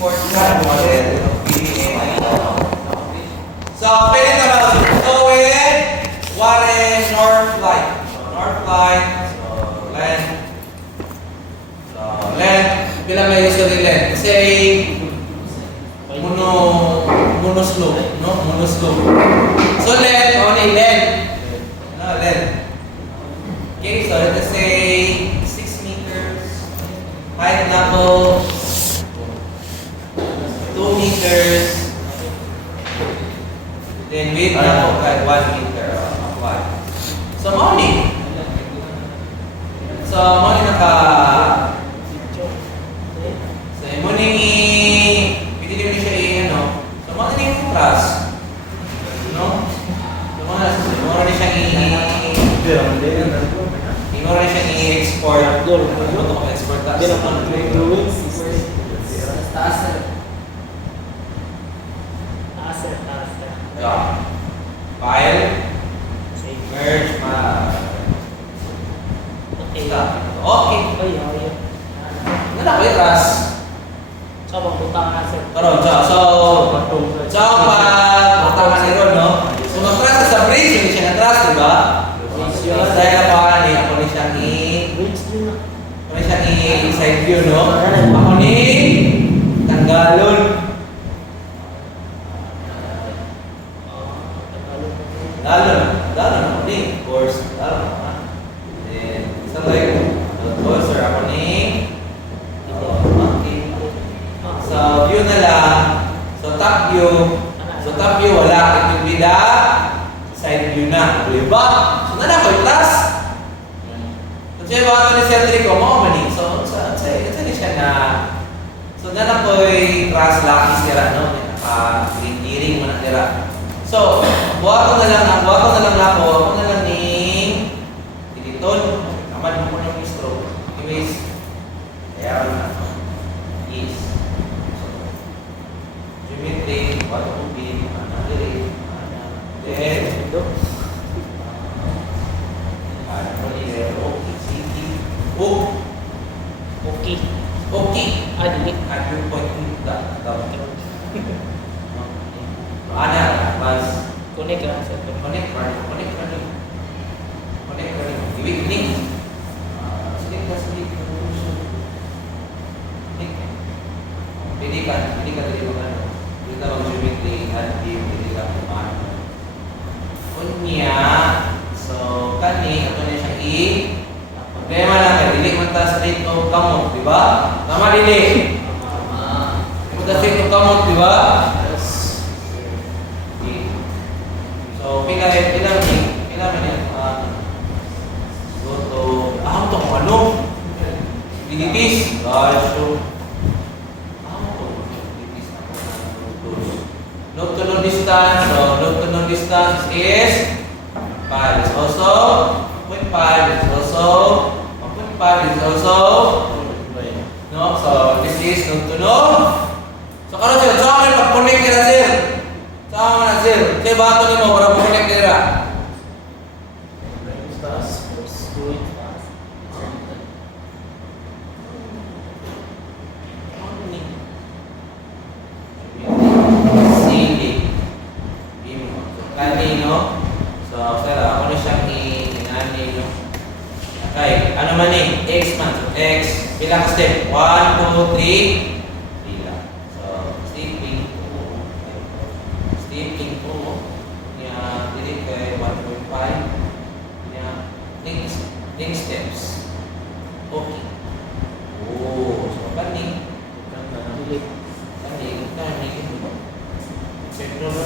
important model of PDA. So, pwede na ba? So, with what is north light? So, north light, so, length. So, length. Bilang may usually length? Say, monoslope, no? Monoslope. So, length, only length. No, length. Okay, so let's say 6 meters. Height level 2 meters. Then width level at 1 meter. Wide. So, morning. So, morning naka. So, morning pwede din siya ano. So, morning yung trust. No? So, morning siya Ignore siya i-export. Ano ito maka-export taas? Taas. File. Merge. Okay. Ganda ko i-trust. Karon, so pag ni Ron, no? So mag-trust sa bridge, hindi siya na-trust, di ba? Dahil napakaan ni ako ni siyang side view, no? Ako ni tanggalon. Dalon ako ni, of course. Dalon ako na. Then, isang like, closer ako ni monkey. So, view na lang. So, top view, wala. It will be the side view na. Diba? So, na ko yung task. So, siya ba ito ni Sir Trico mo, mani? So, ito ni siya na. So, na ko yung trust laki sira, no? Naka-giring mo na nila. So, buhato na lang ako na lang ni Tititon. Kamad mo na yung stroke. Anyways, kaya na. Is. So, geometry, what would be, then, Okay. At yung point mas connect ini. Pendidikan dari mana? Kita geometri at pendidikan mana? Kunya, so kani atau siya problema lang dili man ta straight to kamot, di ba? Tama dili. Kita straight to kamot, di ba? So pila man yan. Go to to ano? Dinitis. So loop to no distance. So loop to no distance is 5. It's also 0.5. It's also 1.5. It's also no. So this is loop to no. So karon sir, so ako mag-connect nila sir. Sama na sir. Kaya bato ni mo para mag-connect nila. Ano man eh? X man. So, X. Bilang step? 1, 2, 3. Bilang. So, stepping to. Yan. Dili kay 1.5. Yan. Next steps. Okay. Oh. So, paning. Paning. Check na ba?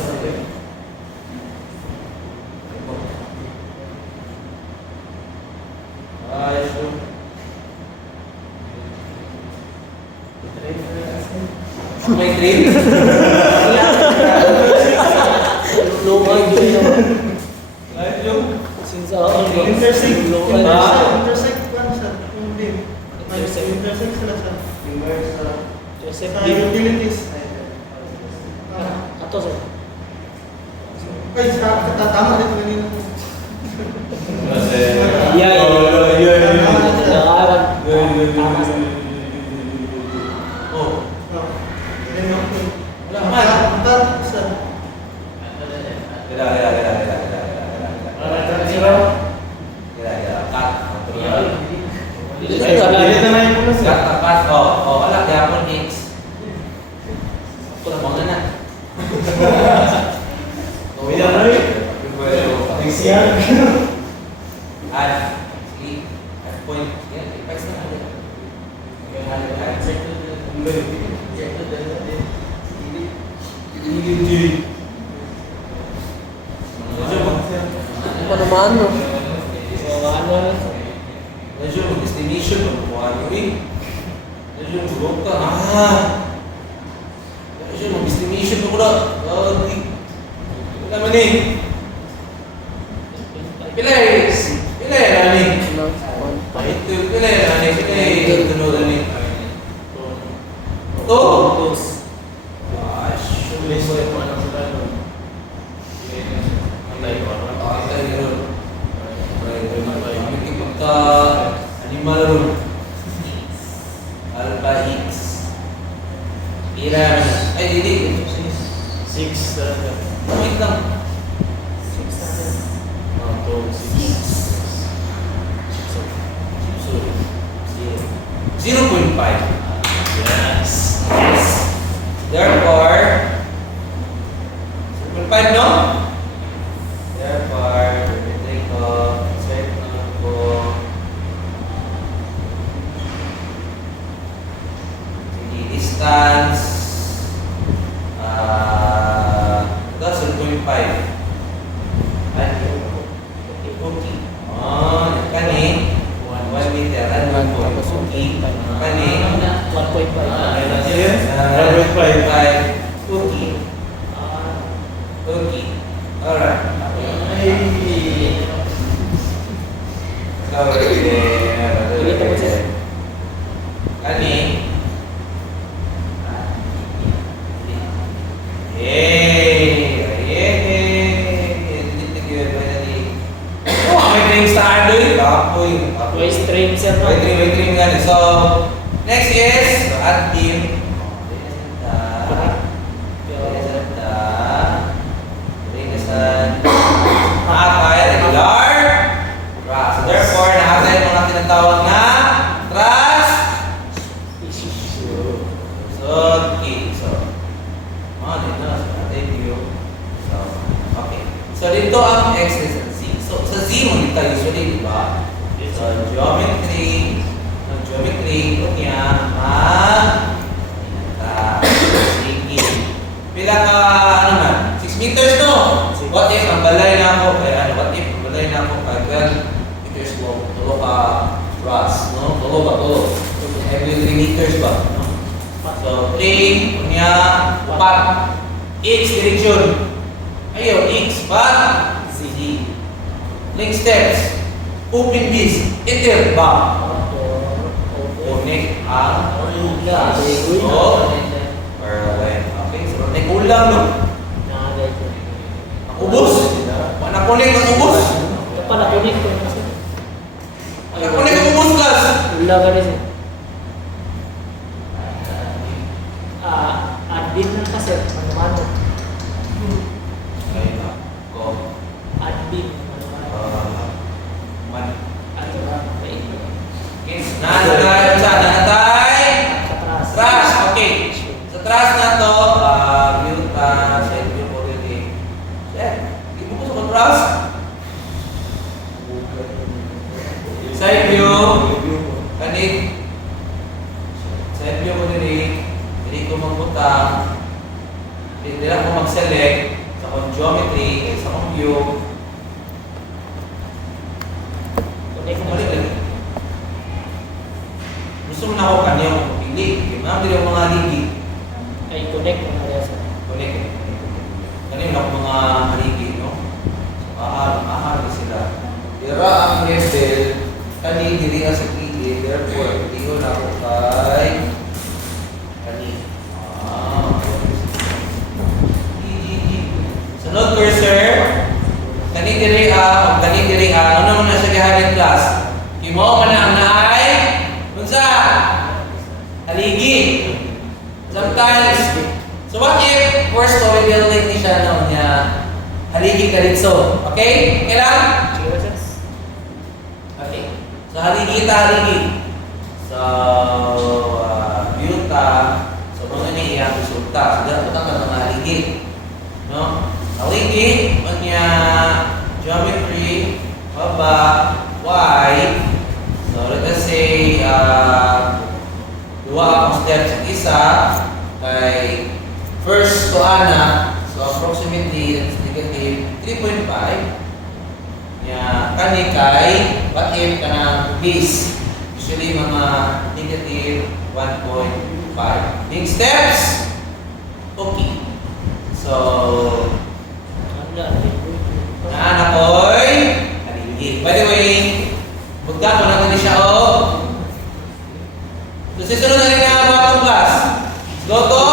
May cream? Intersect sila sa utilities. Ato sir. Ay, tama dito kanina. Galing ako po. Wala man. Antar, isa. Gila. Cut. Galit na yung pulas. Cut na cut. Oh, wala. Kaya po next. Ako na mga na. Wala na rin. Nagsiyag. Add. Sige. Add point. Yan. Ipax na natin. Ano naman, no? Medyo mag-estimation mo ano eh. Medyo mag-bulok ka. Medyo mag-estimation mo na. Hindi naman eh. Pilay rani. Pilay tunod rani. To. Gosh. Animal rule. Alpha X. Pira. Ay, hindi. 6. Wait lang. 0.5. Yes. Therefore, 0.5 no? Therefore, pipitay ko, insert ko. Sige, distance. Ito, 0.5. Ay, okay. Kani, 1 meter. Ano po? Okay. Kani, 1.5. 1.5. Okay. Okay. Alright. Kani. Waste stream, sir. Wait dream nga. So, next is add team. Regular. So, therefore, nakasaya mo natin ang tawag na trust. So, okay. So, dito. So, natin view. So, okay. So, dito ang X is Z. So, sa Z mo dito usually, di ba? So, geometry, niya, sige. Pila ka, ano man, 6 meters no? What if, ang balay na ako, what if, ang balay na ako, 12 meters long, tulo ka truss, no? Tulo. Every 3 meters ba? No? So, 3, niya, 4, X direction. Ayaw, X, but, Z. Link steps. Open bees, enter ba? Connect ang so, okay, so connect ulang no? Ang ubos? Connect ang ubos? Ito pa na-connect ko. Connect ang ubos class? Wala ka rin, sir. Admin lang ka, sir. Ano-ano. Ay, ako. Admin. Ano-ano. Ato lang, may Nanatay. katras. Trash, okay. Sa trash na to, view, side view ko rin eh. Di mo ko sa contrast? Side view, kanit. Side view ko rin eh. Hindi ko magbutang. Hindi lang ko mag-select sa kong geometry, sa kong view. Connect mo, Balik sir. lagi. Gusto mo na ako kanya kung pili. Kaya mga yung mga ligi. Ay, connect mo na rin, sir. Connect. Kanina ako mga haligi, no? So, ahar sila. Pero ang level, kani diri nga sa pili, therefore, hindi ko na ako kay kani. Sunod cursor, kani diri ano naman na siya gihanin class? Kimo man ang naay unsa? Haligi. Example times. So what if first ko i-building ni siya no niya haligi ka dito. Okay? Okay lang? Sige, sir. Okay. So haligi ta haligi. So byuta. So mga ni iyang resulta. So dapat ang mga haligi. No? Haligi niya geometry baba y. So let us say dua akong steps ang isa kay first to ana, so approximately that's negative 3.5. Yeah, kani kay what if kanang base usually mga negative 1.5. Yung steps okay. So naana ko'y haligi. By the way, bugta ko na din siya So susunod na rin nga bottom class. Go to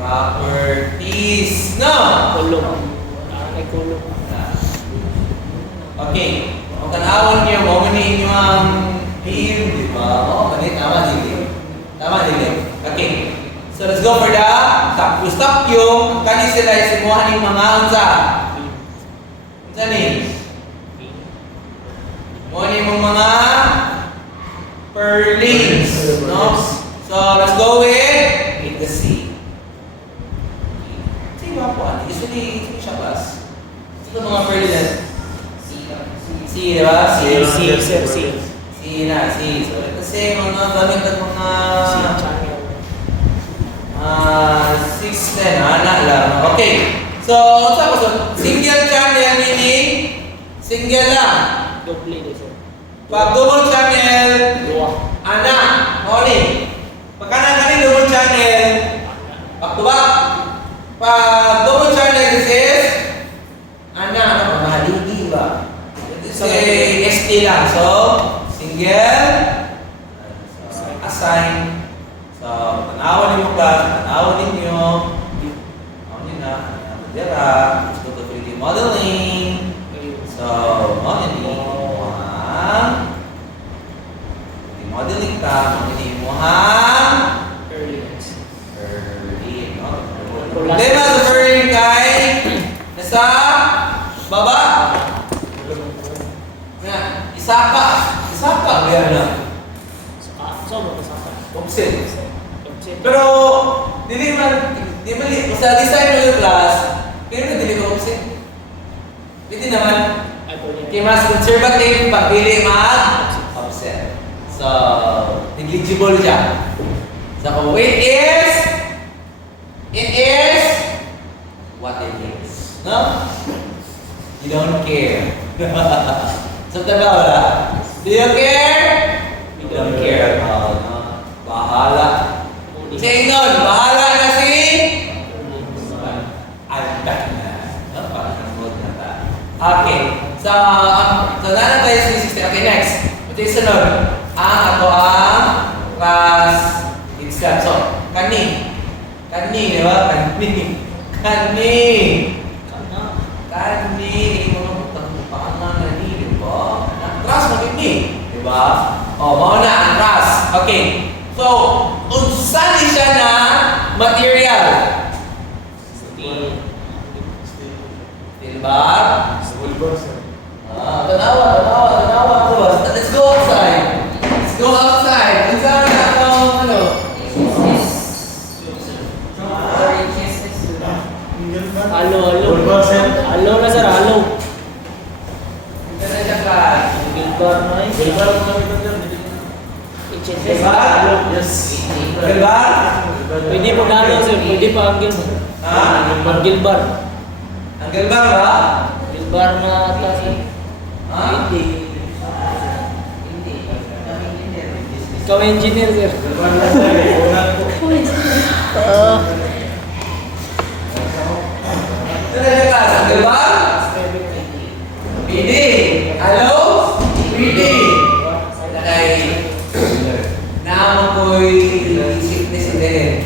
properties. No? Kulong. Ay kulong. Okay. Kung tanawan niyo, mamanihin niyo ang beam, di ba? Mali, tama din. Tama din. Okay. So let's go for the top. To stop yung kani sila isimuhan yung mga unsa. Unsa ni? Muhanin yung mga purlins, no? So let's go with the C. C ba po? Usually siya class. Ito mga purlins. C, di ba? C, sir, C. C na, C. So let's say mga gamit ng mga C channel. 610, anak lang. Okay. So, sa so, single channel meaning single lang. Double din, sir. Pag double channel, Dua. anak, morning. Pagka na double channel, back to back. Pag double channel, this is anak, mahaligi ba? This is ST lang. So, single, assign. So, tanawan ninyo class, tanawan ninyo. Ano yun na? Dira. Let's go to 3D modeling. So, modeling mo ang 3D modeling ka. Modeling mo ang Early. no? Problema sa early kay nasa baba. Isa pa. Yan na. So, makasama. Offset. Object. Pero, di sa design mo yung class, pero dili ko offset. Pwede naman. Ay, pwede. Kaya mas conservative, pagpili mag-offset. So, negligible siya. So, kung it is what it is. No? You don't care. So, tama wala? Do you care? You don't care at all. No? Bahala. Singon, bahala na si Aldak na. Parang nanood na ta. Okay. So nanan tayo sa 60. Okay, next. Ito yung sunod. Ato ang class itself. So, kani, di ba? Kani. Mga butang na ni, di ba? Trust mo din di ba? O, mauna ang trust. Okay. So, unsa ni siya na material? Steel bar? Tanawa. Let's go outside. Unsa na akong ano? Halo na, sir. Halo. Unsa na siya class? Gilbar na eh. Yes. Bar? Pwede po gano, sir. Pwede pa ang Gilbar. Ha? Ang Gilbar. Ang bar ba? Gilbar na class eh. Ha? Ikaw engineer, sir. Unsa na siya class? Ang bar? Pwede. Hello? Pwede. Kay naman ko'y sickness din.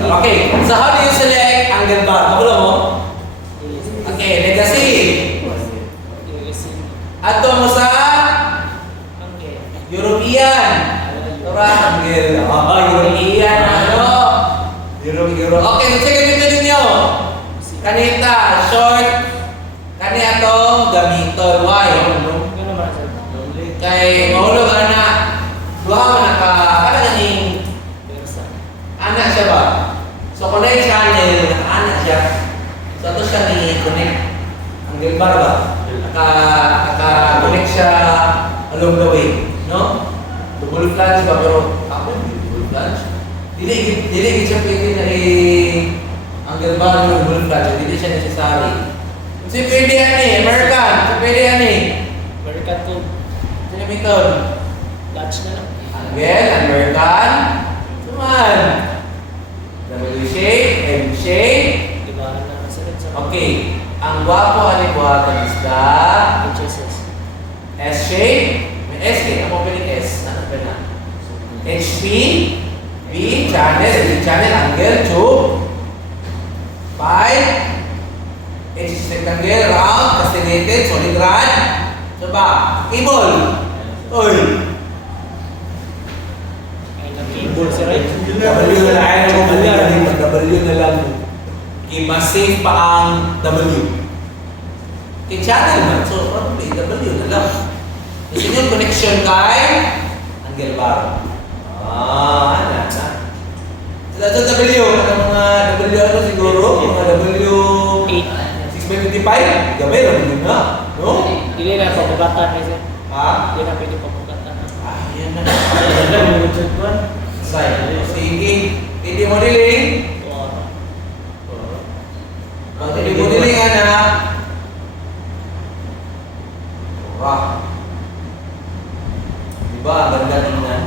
Okay, so how do you select angle bar? Makulo mo? Okay, legacy. Ato mo sa European. Tora, angle. European. siguro. Okay, so sige dito ninyo. Kanita, short. Kani atong gamiton. Why? Ano ba sir? Kay mahulog ana. Duha man ka kana ning Persa. ana siya ba? So kung ay channel, ana siya. So ato siya ni connect. Ang gilbar ba? Naka-connect siya along the way, no? Double flange ba pero ako hindi double flange. Dili siya pwede na ang gilbar ng double flange, dili siya necessary. Si pwede yan eh, American. Si pwede yan eh. American tube. Sino miton? Latch na lang. Again, American. Suman. W shape, M shape. Diba na sir? Okay. Ang gwapo ani buhatan isda. HSS. S shape. May S kaya. Ako piling S. Ano pa na? HP. B. Channel. B channel. Angle. Tube. 5. H is rectangle. Round. Castellated. Solid rod. Diba? Cable. Uy. Ay, nag-keyboard sir right? W na lang. Ayaw mo balikan. W na lang. Mas safe pa ang W. Kay channel man. So, probably W na lang. Gusto nyo connection kay angle bar. Ano na. Sa W, ang mga W ano siguro? Mga W 625? Gamay lang yun na. No? Dili na pagkakatan ni sir. Ha? Dili na pwede pagkakatan. Ah, yan na. Side. Sige. Hindi mo niling. Pag hindi mo niling anak. Wah. Diba ang ganda tingnan?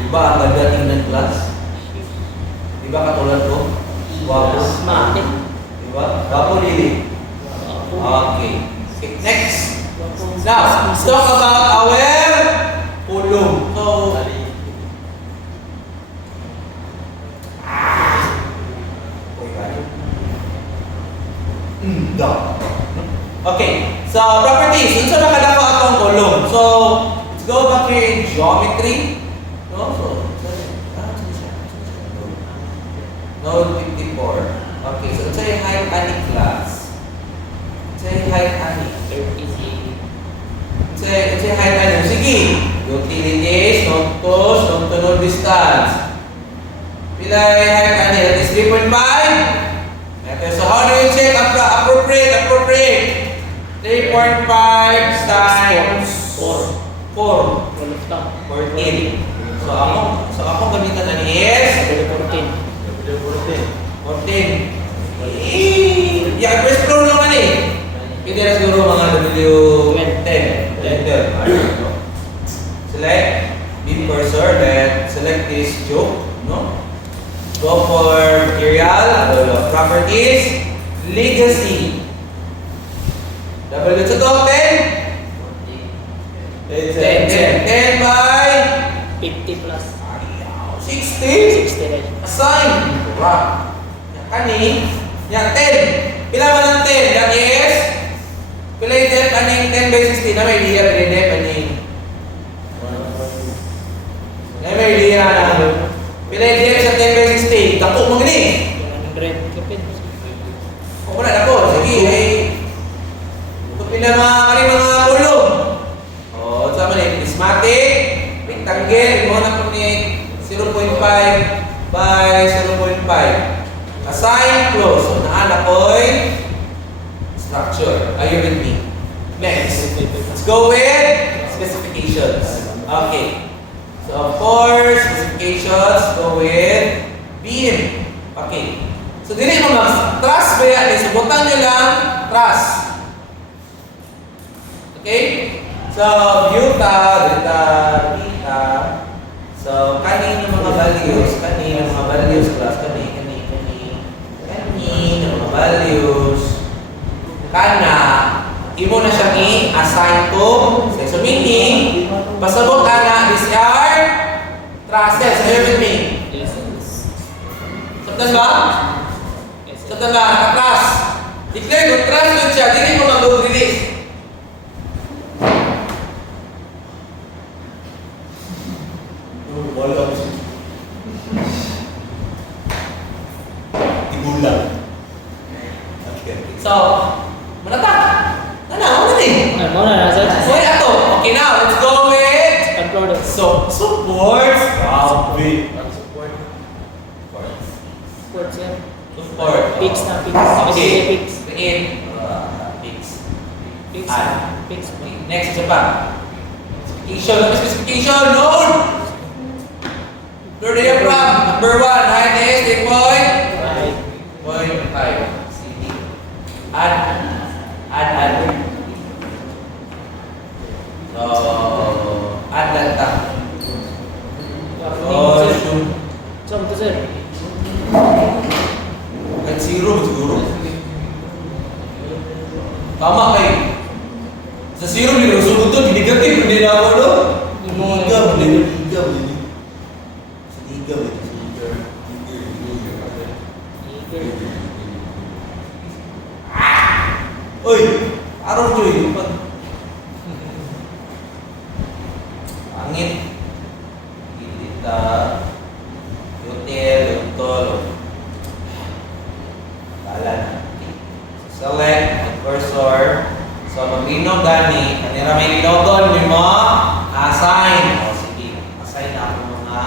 Diba ang ganda tingnan class? Diba katulad ko? Wapo. Matik. Diba? Wapo nili. Okay. Next. Now, let's talk about our pulong. So, okay, so properties. Dun sa nakadako akong column. So, let's go back here in geometry. No? So, node 54. Okay, so ito yung height ani class. Ito yung height ani. 30. Ito yung height ani. Sige. Utilities, node to node distance. Pila yung height ani? That is 3.5. Okay, so how do you check appropriate? 3.5 times 4. 14. So ako gamitan na ni is 14. 14. Yeah, first floor naman eh. Pwede na siguro mga W10. Select beam cursor, then select this joke, no? Go for material, properties, legacy. W to 10? 10 by 50 plus. 60? 60 rin. Assign. Wow. Kani, yan 10. Pila man ang 10? Yang is? Pila yung 10? Kaning 10 by 60 na may idea. Pila yung kaning? Na may idea na. Pila yung idea sa 10 by 60? Dako mo gini. 100 kapit. Kung wala na po. Sige, ay. Kung pila mga pulong. O, sama ni prismatic, rectangle, mo na po ni 0.5 by 0.5. Assign, close. So, naana ko'y structure. Are you with me? Next. Let's go with specifications. Okay. So, for specifications, go with beam. Okay. So, dili mo mag-truss ba yan? Subutan nyo lang, truss. Okay? So, beta, delta, beta. So, kanino mga values, class, kanino mga values. Kana, imo na siyang i-assign to. So, meaning, pasabot kana, these are trusses. Are you with me? Yes. Sabtan ba? Sabtan ba? Naka-trust. Declare kung trust doon siya, hindi mo mag-release. Bulang. Okay. So, manatang. Ano ni? Ano na sir? So, ato. Okay, now, let's go with... Controller. So, supports. Grabe. Support. Supports. Support sir. Support. Fix na fix. Okay. Fix. Create. Fix. Fix. Add. Fix. Okay, next, isa pa. Specification. Ano specification? Noon! Door diagram. Number 1. Height is 8.5. CD. Add. So, add data. So, shoot. So, ito sir. Kahit zero, siguro. Tama kayo. Sa zero, hindi ko sunod to. Negative, hindi na ako, no? Liga, liga. Sa liga, Uy! Araw ko yun. Pangit. Kita. Hotel, hotel. Bala na. Select, cursor. So, mag-inom gani. Kanira may logon ni mo. Assign. O, sige. Assign na ako mga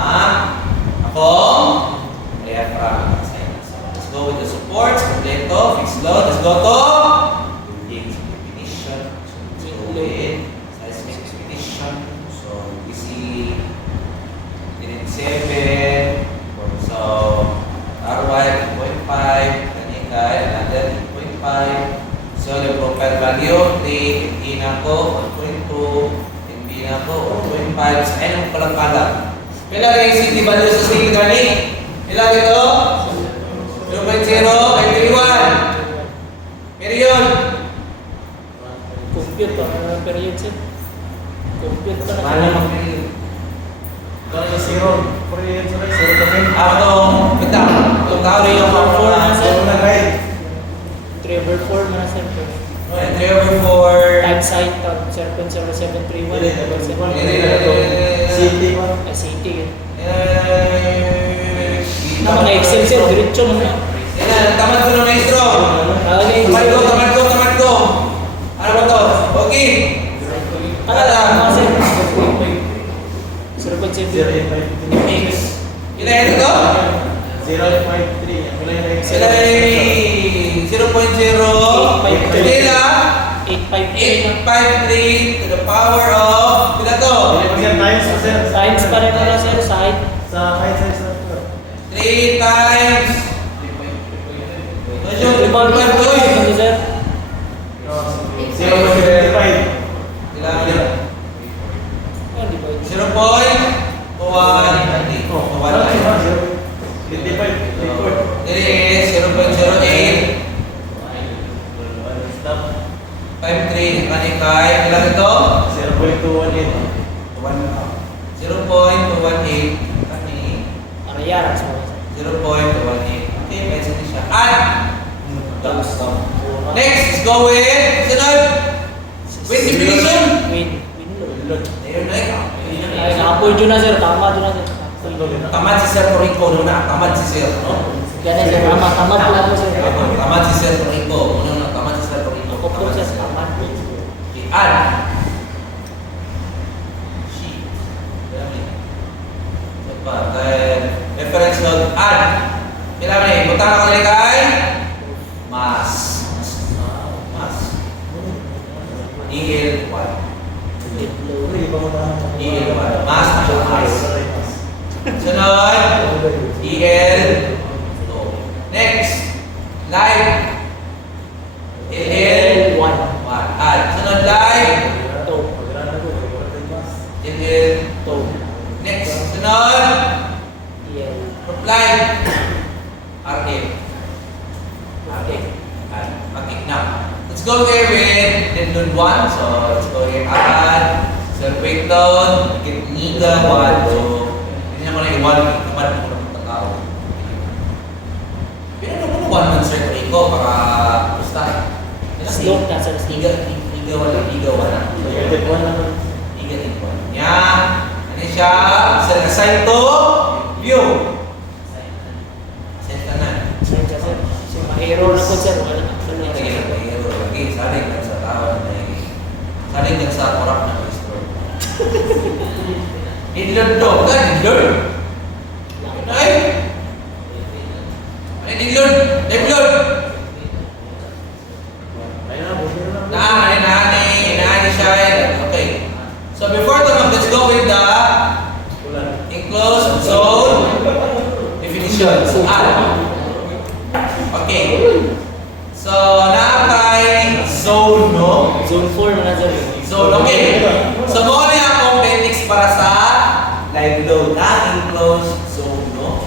akong diaphragm. Assign na. So, let's go with the supports. Kompleto. Fixed load. Let's go to buildings. Definition. So, let's go with seismic definition. So, we see 7. So, RY 2.5. Kanika, another 2.5. So, the profile value, TNB na ko, 1.2, TNB na ko, 1.5. Sa ayun mo palang pala. Kailan yung CT value sa scale gani? Ilang ito? 0.0, ay 31. Period. Compute pa. Ano period sir? Compute pa na. Paano mag-period? Kalau yung zero, period sa rin, zero kami. Itong, bita, itong tao rin yung mga Zero na kayo. 3/4 na sir. 3/4. Type site 0.0731. City pa. ICT. Na mga Excel sir, diretso mo na. Yan, tamad ko na maestro. Tamad ko. Ano ba to? Okay. Mga sir. 0.7. 0.85. Ilan yan ito? 0.53. Ang kulay na yung Sila ay 0.0. Sila 853 to the power of sila to. Times pa sir. Times pa rin na sir, side. Sa height size na ito. 3 times. Ano yung Triple triple to eh? Ano sir? 0.55. Ilan yan? Oh, di ba? 0.1. Oh, 55. There is 0.08. 53 kanikay. Ilan ito? 0.218. 0.218. Kani. Arayara sa mga sir. 0.218. Okay, pwede din siya. Add. Next, let's go with sunod. With definition. Win. Ayun na ikaw. Ay, nakapoy dyan na sir. Tama dyan na sir. Tamad si Sir Rico na. Tamad si Sir, no? Ganun sir. Tamad po lang po sir. Tamad si Sir Rico. Una na, tamad si Sir Rico. Ako po sir. Tamad. Okay, add. Sheet. Ito pa. Reference node. Add. Kailangan eh. Punta ka ulit kay Mass. Mass. EL1. EL1. Mass na siya. Mass. Sunod. EL2. Next. Live. EL1. Add. Sunod live. To. EL2. Next. Sunod. Yeah. Reply. RL. RL. Matik na. Let's go there with the node 1. So, let's go here. Add. Self-weight load. Get niga 1. So, hindi naman na i-1. Tamad mo na ng tao. Pero ano mo 1 man sir ko para pusta. Slope na sir. Niga 1. Niga 1. Negative 1 na. Niga 1. Yan. Ano siya? Assign to view. Assign ka na. Sir, sir. definition. So, okay. So, nakakay zone, no? Zone 4 na dyan. Zone, okay. So, mo na yung complex para sa live load. Enclosed zone, no?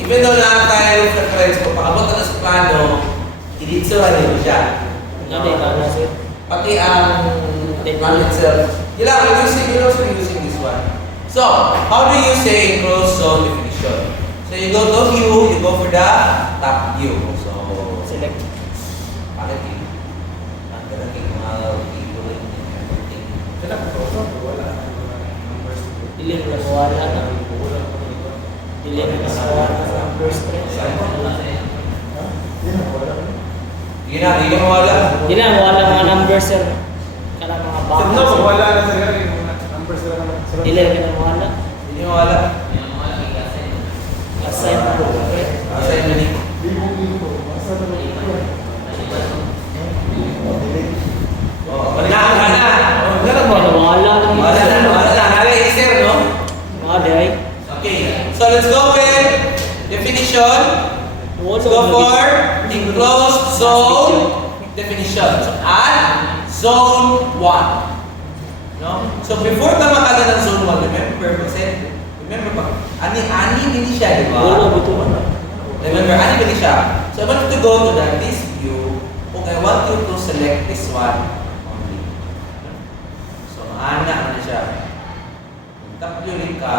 Even though nakakay yung reference ko, pakabot na sa plano, iditso rin siya. Hindi ka na sir. Pati ang plan itself. We're using this one. So, how do you say enclosed zone definition? So, you go to view, you go for the top view. So, Select. bakit yun? Ang galaking mga people and everything. Kailan ko ito? Wala na yung numbers. Dili na wala na. Dili na wala na first stress. Hindi na mawala. Dili na wala mga numbers sir. Kana mga No, box. wala na sila yung numbers sila naman. Dili na wala. Hindi na mawala. Assign na. Assignment ni. Oh, wala na. Wala lang. Wala na. Nalay sir, no? Mga day. Okay. So, let's go with definition. Let's go for enclosed zone definition. So, add zone 1. No? So, before ka makala ng zone 1, remember ba? Ani din siya, di ba? Wala bito. Remember, ani din siya. So, I want you to go to this view. Okay, I want you to select this one only. So, maana na siya. Kung tapyo rin ka,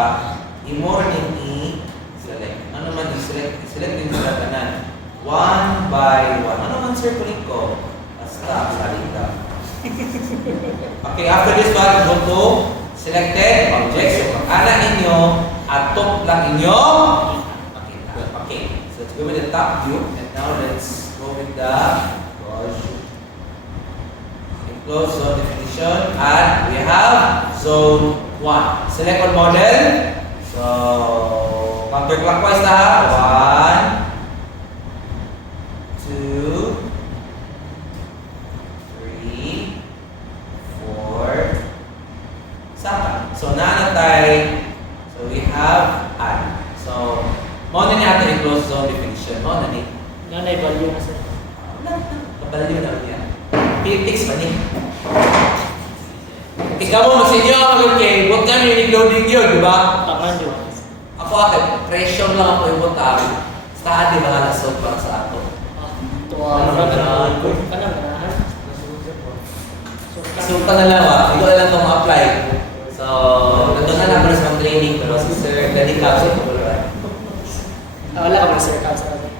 i-more din i-select. Ano man i-select? I-select din sa kanan. One by one. Ano man circling ko? Basta, salita. Okay, after this one, go to selected objects. So, pag-ana ninyo, atop lang inyo makita. Okay, so let's go with the top view. And now let's go with the enclosed zone definition. And we have zone 1. Select on model. So, counterclockwise na. 1, 2, 3, 4. Saka. So, naanatay. So, we have add. So, mo na niya ito enclosed zone definition. Mo na ni. Nanay value na sir. Kabaliw na niya. Pilipics man ni. Ikaw mo, masinyo ako mag-okay. Huwag kami yung loading yun, di ba? Taman yun. Ako ate, pressure lang ako yung butang. Saan di ba lasod para sa ato? Tuwa ka na. So, pa na lang ito na lang itong apply. So, nandun na lang para sa training. Pero si Sir Gani Capsule ko pala. Wala ka ba sir ka sa atin?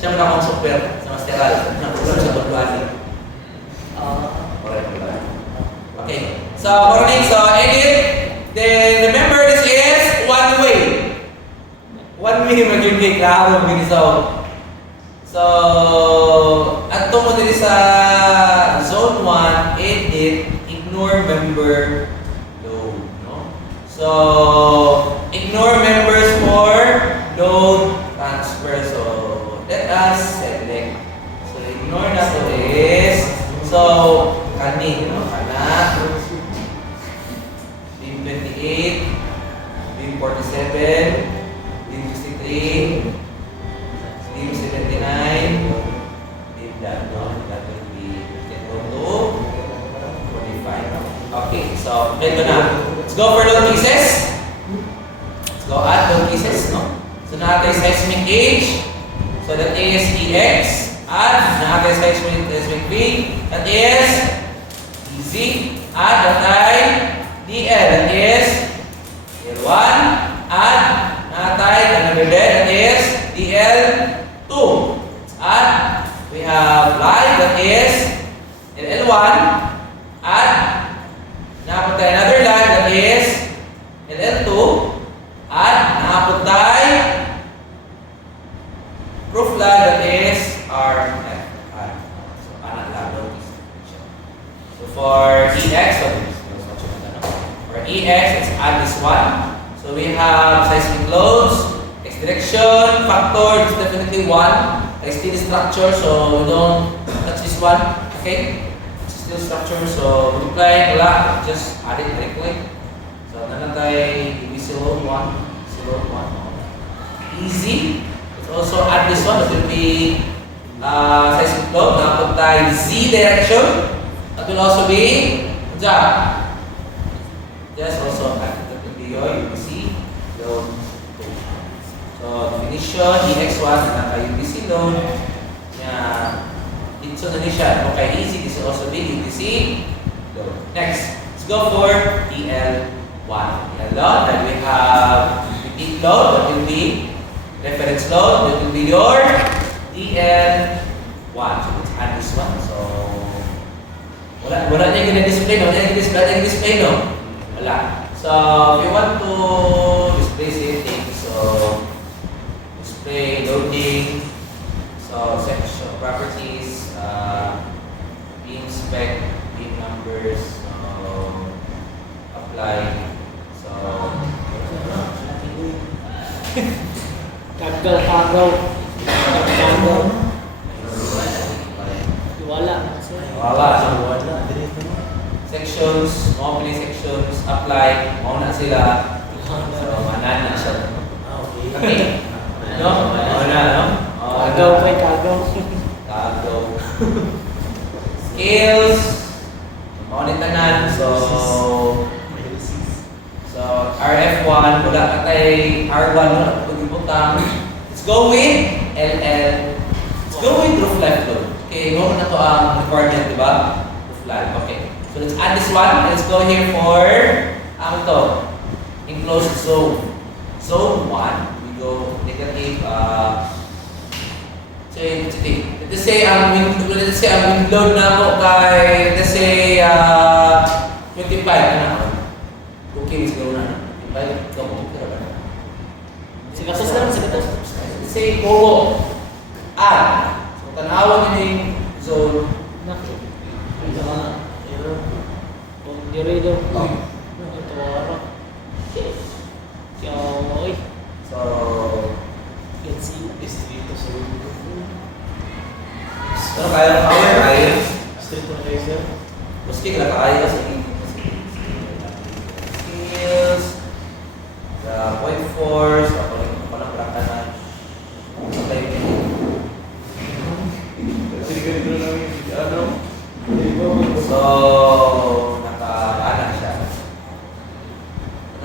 Siya muna akong super sa masteral. Nakulang sa Bulwani. Okay. So, morning. So, edit. Then, remember this is one way. One way mag-unique. Klaro, So, ato mo din sa zone 1, edit, ignore member load. No? So, ignore members for load transfer. So, let us select. So, ignore na to is, so, kani, no? Kana, beam 28, beam 47, beam 63, beam 79, beam that, no? That will be, can go to 45. Okay, so, ito na. Let's go for load cases. Let's go add load cases, no? So, natin seismic age. So, that is EX. Add, natin seismic V. That is EZ. Add, that ay DL. That is DL1. Add, natin another that is DL2. Add, we have live. That is LL1. Add, napunta another line. That is LL2. Add, napunta proof line. That is RF. So, anak lang. So, for EX, for EX, let's add this one. So, we have seismic loads, X direction, factor, it's definitely 1. Steel structure, so we don't touch this one. Okay? It's steel structure, so multiply, wala, just add it directly. So, nanatay, 1, 0, 1. easy. Let's also add this one. It will be size of load. Now tayo Z direction. That will also be just also add. That will be your UPC load. So definition, EX1 na UPC load. Dito na siya. Okay, easy. This will also be UPC load. Next, let's go for DL1. DL1, then we have repeat load. That will be reference load. That will be your DL1. So let's add this one. So wala niya gina-display, no? Wala niya gina-display, no? Wala. So if you want to display settings, so display loading, so section properties, beam spec, beam numbers, so apply, so Kagaw. Wala. wala. Sections, mobile sections, apply, mauna sila. So manan na siya. Okay. No? Mauna, no? Kagaw pa kagaw. Tago. Skills. Maunitanan. So RF1, wala ka kay R1, wala ka pag-ibutang. Let's go with LL. Let's go with roof life load. Okay, mo na to ang requirement, di ba? Roof life. Okay. So let's add this one. Let's go here for to enclosed zone. Zone 1, we go negative let's say ang wind load na ako kay let's say 25 na. Okay, siguro na. 25, ikaw mo, kira ba na? Sige, susunod. Say, Kobo. Add. So, tanawan nyo yung zone. Nakit. Dire daw. Ito araw. Kaya, oy. So, Let's see. Distrito sa ano kaya? Distrito na kayo, sir. Gusto ka kaya sa skills. The point force. Ako rin palang prakanan. Okay. Sige, ganito na namin. Ano? So, naka-ana siya.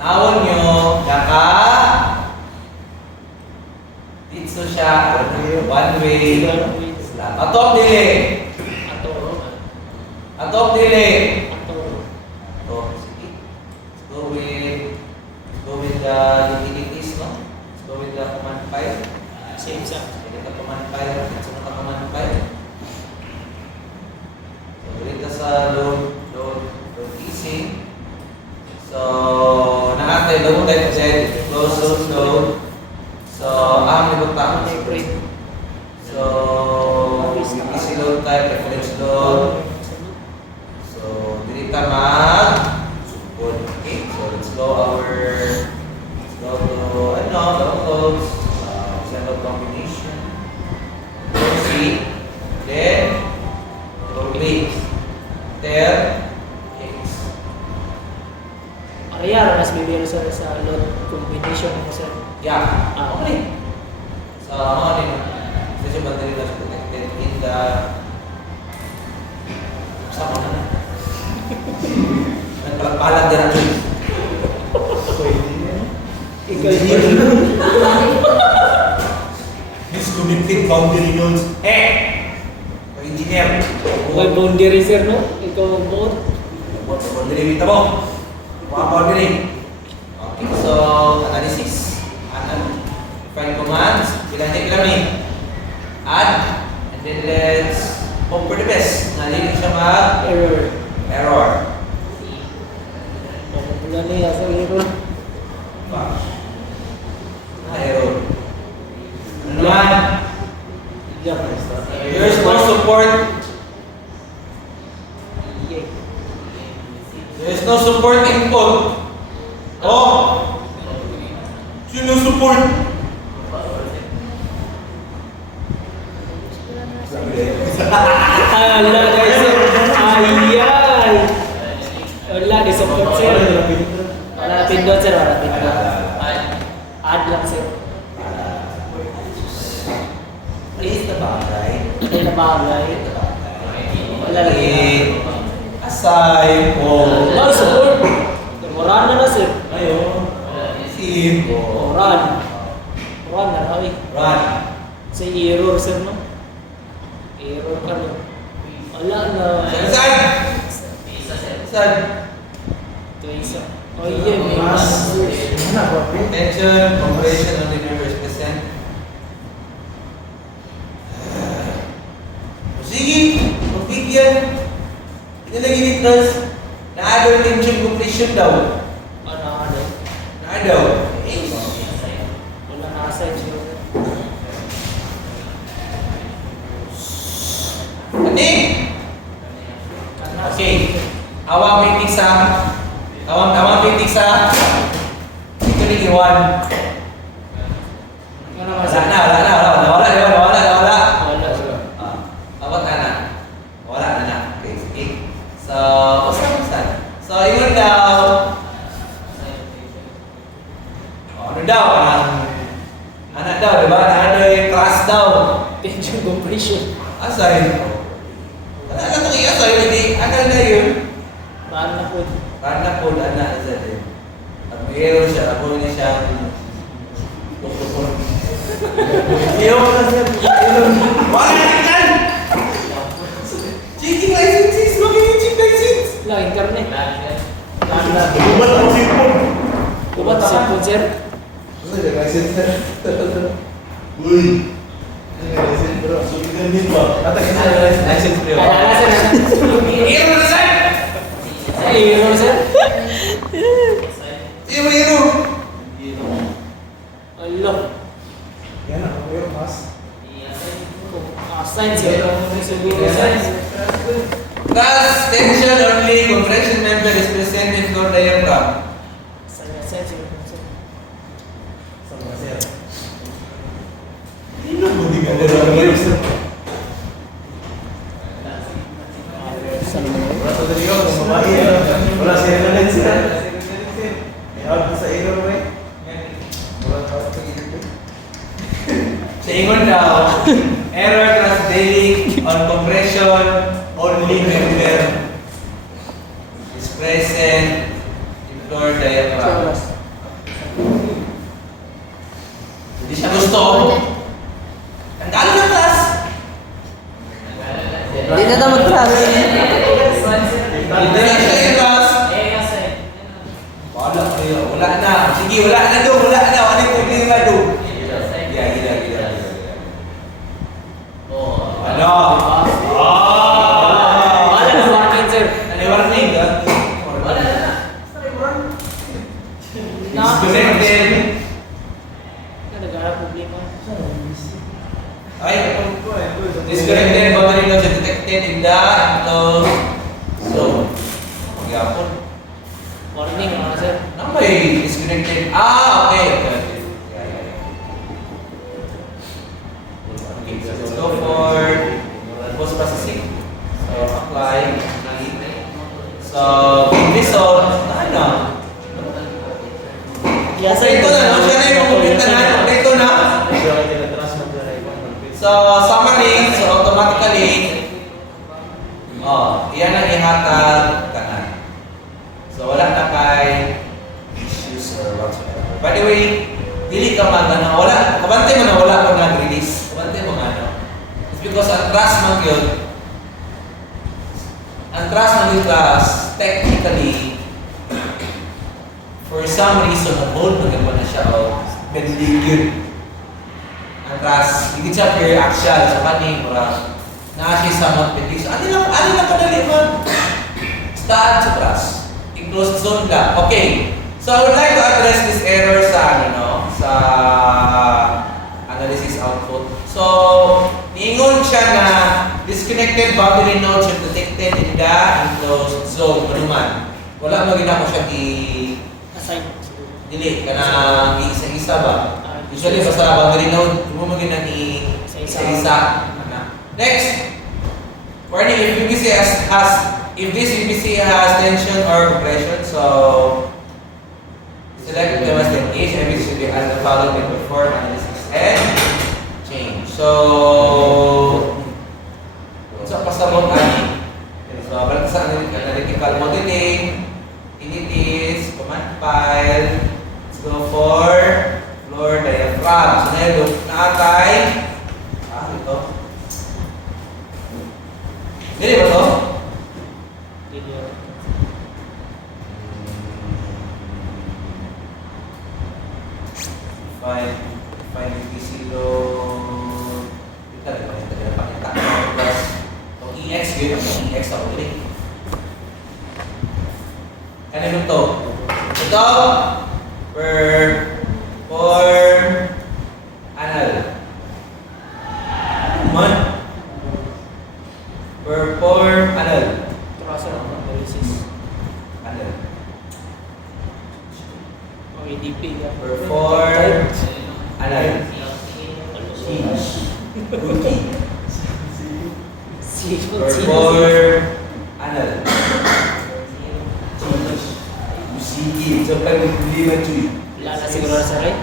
Nawon nyo, dito siya, one way, slot. Atop dili. Atop dili. So, sige. Let's go with the utilities, no? Let's go with the command file. Same sa. Sige ka command file. Let's go ka command file. So, ulit ka sa load easy. So, natin, load type Z, close load. So, libot pa. So, easy load type, reference load. So, dili ka mag-support. Okay, so let's go to, downloads, send out combination. C, then, click, enter, X. Ariya, mas bibiro sa load combination mo sir. Yeah, okay. So, kasi battery na protected in the sama na. Nagpalagpalag din ang choice. Ikaw yun. Disconnected boundary nodes. Engineer. May boundary sir no? Ikaw ang board. Buat sa boundary dito mo. Mga boundary. Okay, so analysis. Find commands. Ilan add. And then let's hope for the best. Nalilig siya error. Pagpula niya sa error. Error. Ano naman? Yeah. There's no support. There's no support input. Oh! Sino support? Ala guys sir. Ayan. Wala di support sir. Wala pindot sir, wala pindot. Add lang sir. bagay. Hindi na bagay. Wala lang Eh, aside po. Wala, support. Moran na sir. Ayun. Simple. Moran. Moran na raw eh. Run. Sa error sir no? Error ka no? Wala na. Saan? Saan? Ito isa. Oh yeah, may mas. Attention, compression only members present. Sige, magbigyan. Inilagay ni trans. Na-adult tension compression daw. Ano? Na-daw. Wala na-assign sir. Ani? Okay. Awang meeting sa awang meeting sa ito ni Iwan. Ano Wala. Wala. Abot na. Wala na. Okay, sige. So, basta. So, Iwan daw. Ano daw? Anak daw, di ba? Ano yung class daw? Tension compression. Asay. Wala ka itong i-asay. Hindi, ano na yun? Maan na po. Karena po anak sa din. At may error siya, ako niya siyang tukupon. Iyo na siya. Wala kan. Checking licenses, mag-check license. Wala, internet. Wala. Bumat ang sipon. Kubat sa cellphone sir. Ano yung license? Uy. Ano yung license bro? Sulitan din ba? Ata kita license bro. Wala sir. Error na sir. Error sir. Iyo may error. Allah. Yan ako yung mas. Assign sir. Siguro sir. Thus, tension only compression member is present in core diaphragm. Assign sir. Sama sir. Hindi mo di ka nila Wala sa dali ako, mamahi. Wala siya na din sir. Ihawag sa error mo eh. Wala ka sa error. Sa ingon daw, error class daily on compression only member is present in core diaphragm. Hindi siya gusto. Ang dalo ng class. Hindi na daw mag-class. Hindi na siya yung class. Wala na. Sige, wala na do. Ano yung problema do? Gila. Ano? Wala na warning sir. Ano yung warning? Disconnected. Nagkakaroon problema. Ay, disconnected boundary nodes are detected in the enclosed zone. Magyapon. Warning mga sir. Ano ba yung disconnected? Okay. Okay, so let's go for post-processing. So, apply. So, in this zone, ano? Ito na, no? Siya na yung kumpita na. Ito na. So, summary, so automatically, iyan ang ihatag kanan. So, wala na kay issues or whatsoever. By the way, dili ka wala, kabantay mo na wala pag nag-release. Kabantay mo it's because ang trust man yun, class, technically, for some reason, na-hold na siya o pending yun. Ang trust, hindi siya pure action sa kaning mura na siya sa mga pending. So, ano lang kadali man? Start sa trust. Enclosed zone lang. Okay. So, I would like to address this error sa sa analysis output. So, niingon siya na disconnected boundary nodes are detected in the enclosed zone. Ano man? Wala magina ko siya Assign. dili kana isa-isa ba? Usually basta boundary node, mo magina ni isa-isa. Next. Warning, if this VBC has tension or compression, so select the must engage and this should be as the following before analysis and change. So, sa pasabot ani. So, balik sa analytical modeling, initis, command file, let's go for floor diaphragm. So, na-look na atay. Ito. Dili ba to? Find the DC load. Kita rin pakita. Plus, itong EX yun. Ang EX ako ulit. Kanino to? Ito, perform anal. Man. Perform anal. Traso ng analysis. Anal. Okay, DP yan. Perform anal. Cookie. Perform anal. Sige, so pag lima cuy. Wala na siguro sa right?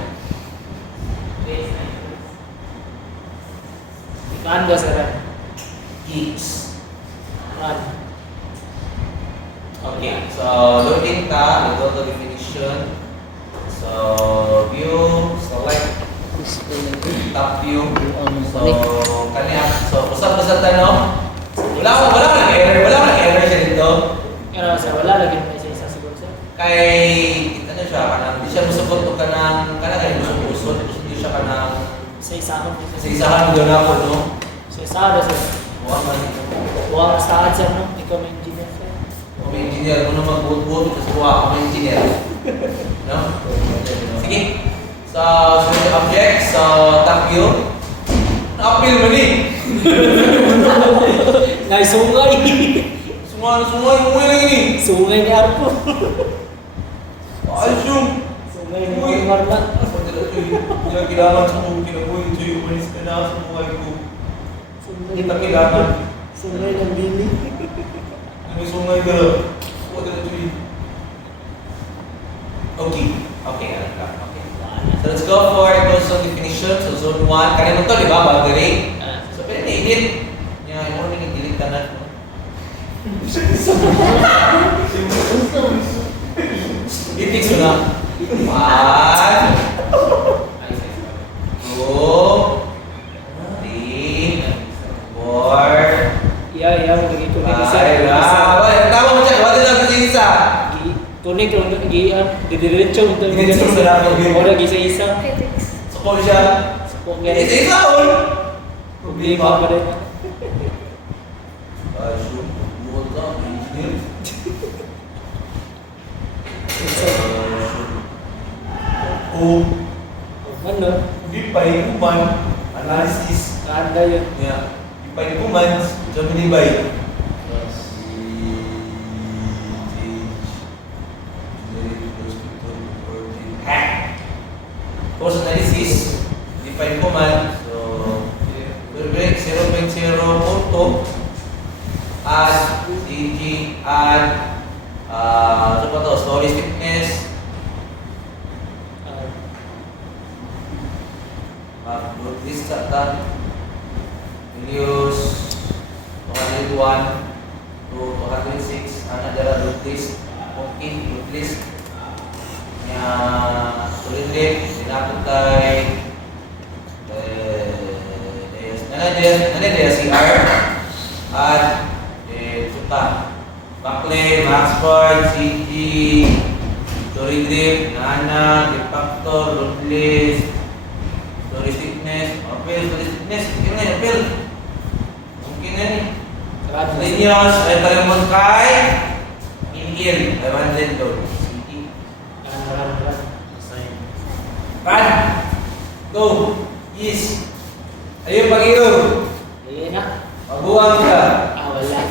Ikaan ba sa right? Geeks. Run. Okay, so loading ta, go to definition. So view, select top view. So kanya, so usap-usap tayo. Wala nang error siya dito. Pero sa wala lagi na siya isa siguro sir. Kay ano siya kanang di siya musukot o kanang kay musukot, hindi siya kanang Sa isahan. sa isahan mo na ako no. Sa isahan sir. Wa man ito. Buwang sa sir no? Ikaw may engineer sir. O may engineer mo na magbuot-buot kasi wa ako engineer. No? Sige. So, sunod yung object, so top view. Na-appeal mo ni. Naisungay! Sungay, umuwi lang ini. Sungay ni Arpo. Ayos yung. Sungay ni Marla. Hindi na kailangan sa kong kinabuhin sa'yo. Umalis ka na sa buhay ko. Hindi na kailangan. Sungay ng Billy. May sungay ka. Huwag na ito. Okay. Okay. So let's go for coastal definition. So zone 1. Kanina mo ito, di ba? Boundary. So pwede na-edit. Yung mo rin i-delete ka na. I-fix mo na. 1, 2, 3, 4, Iya, lagi tunig isa. Tama mo siya. Wala lang sa isa. Tunig lang ito. Didiretso mo ito. Didiretso mo na ako. Wala isa-isa. Support siya. Support nga. Isa all. Problema pa rin. Shoot. Buot ka. Engineer. Ano? Hindi pa ikuman. Analysis. Kanda yun. Yeah. Hindi pa ikuman. Germany by. Course analysis. Define command. So, break 0.0 add CG add ano pa to? Storage thickness. Group list data. Values 201 to 206. Another group list. Okay, group list. Solid lip, sinaputay, nanay CR, at suta, backplane, maxboard, CG, story grip, nana, grip factor, load list, storage thickness, appeal, storage thickness, mungkin na yung appeal. Mungkin na ni. Linears, ay talimon kay, in-in, 500 load. Run! Go! Yes! Ayun, pag-iyo! Ayun na. Mabuwang ka! Wala.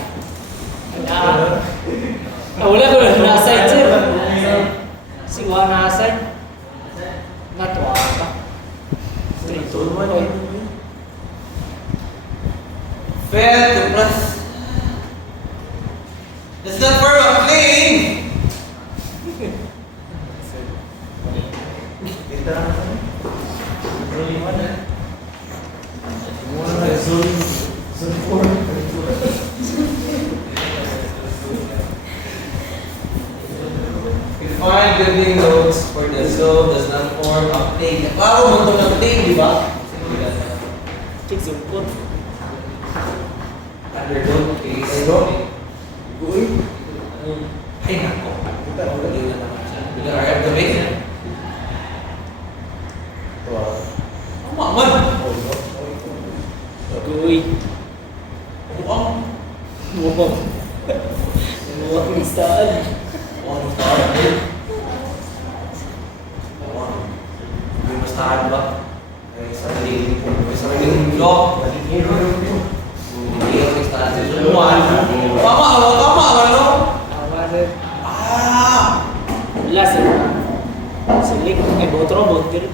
Wala ko na nasa sir. Si Juan nasa. Natuwa ka. 3-2-1. Fail to press. That's not for a plane! Kita rolling mana? dissolve, does not form a plane. Klaro mo ito ng plane, di ba? Check support. Underdog case. Uy. Ay, nako. Galing na naman siya. Bila RF the base. Tama man. Uy. Buang. Buwang. Buwang istaan. Buang mo tayo. Buang. May mas tahan ba? Ay, sariling. May sariling blok. Hindi ako istahan sa sunuan. Tama, ano? Tama sir. Ah! Wala sir. Silik. Eh, botro, botir.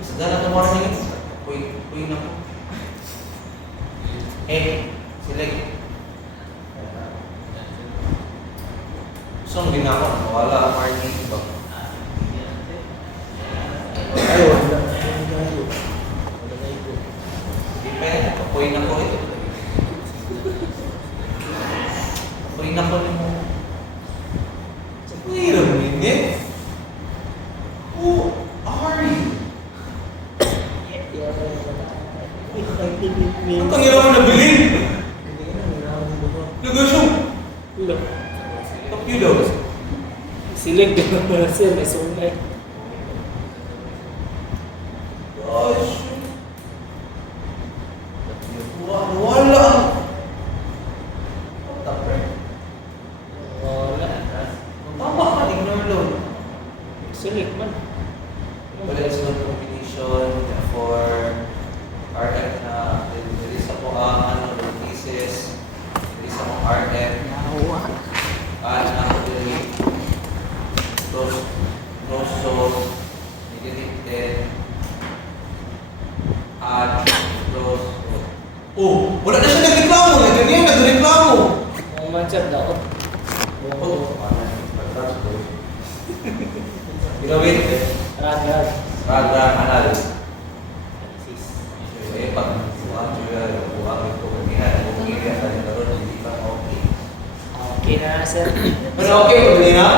Sadala ng warning. Uy na po. Select. So, ginako. Wala ang warning. Ay, wala. Hindi pa yan. Uy na po ito. Uy na po ni mo. Wait a minute. Who are you? Ang tangilan mo nabilin. Negosyo. Ulo. Kapilo. Silik din naman sir. May sungay. Gosh. Wala. Tapos. Wala. Tama ka, ignore loan. Silik man. Wala is not combination for RF na there is ako cases, there is ako RF, na close, negative 10, close. Oh, wala na siya nagreklamo, ganyan nagreklamo. Ang manchap daw. Ginawin. Rad. Radang analysis. Pag buang ito kanina, hindi pa okay. Okay na sir. Pero okay, pabili na?